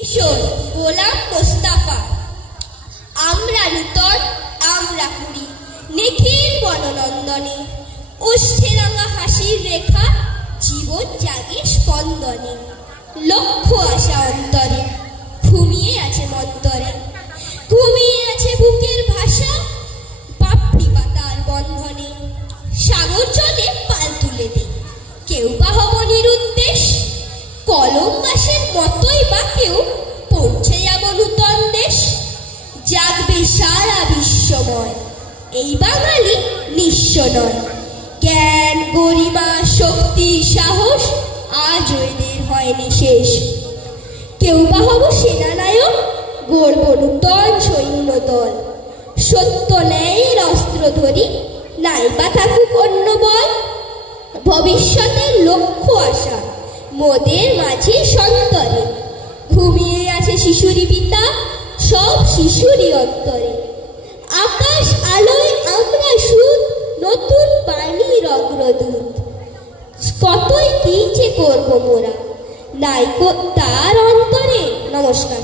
কিশোর গোলাম মোস্তাফা। আমরা নূতন আমরা কুড়ি নিখিল বননন্দনে, ওষ্ঠে রাঙা হাসির রেখা জীবন জাগে স্পন্দনে। লক্ষ্য আশা অন্তরে ঘুমিয়ে আছে মন্তরে, ঘুমিয়ে আছে বুকের ভাষা পাপড়ি পাতার বন্ধনে। সাগর জলে পাল তুলে দিই, কেউ বা হব নিরুদ্দেশ, কলম বাসের মতোই বা কেউ পৌঁছে যাব নূতন দেশ। জাগবে সারা বিশ্বময়, এই বাঙালি নিঃস্ব নয়। জ্ঞান গরিমা শক্তি সাহস আজ এদের হয়নি শেষ। কেউ বা হব সেনানায়ক, গড়ব নূতন সৈন্য দল। সত্য ন্যায়ের অস্ত্র ধরি, নাই বা থাকুক অন্য বল। ভবিষ্যতের লক্ষ্য আশা মোদের মাঝে সন্তরে, ঘুমিয়ে আছে শিশুরি পিতা সব শিশুরি অন্তরে। আকাশ আলোয় আমরা সুদ, নতুন পানির অগ্রদূত। কতই কি যে করবো মোরা, নাইকো তার অন্তরে। নমস্কার।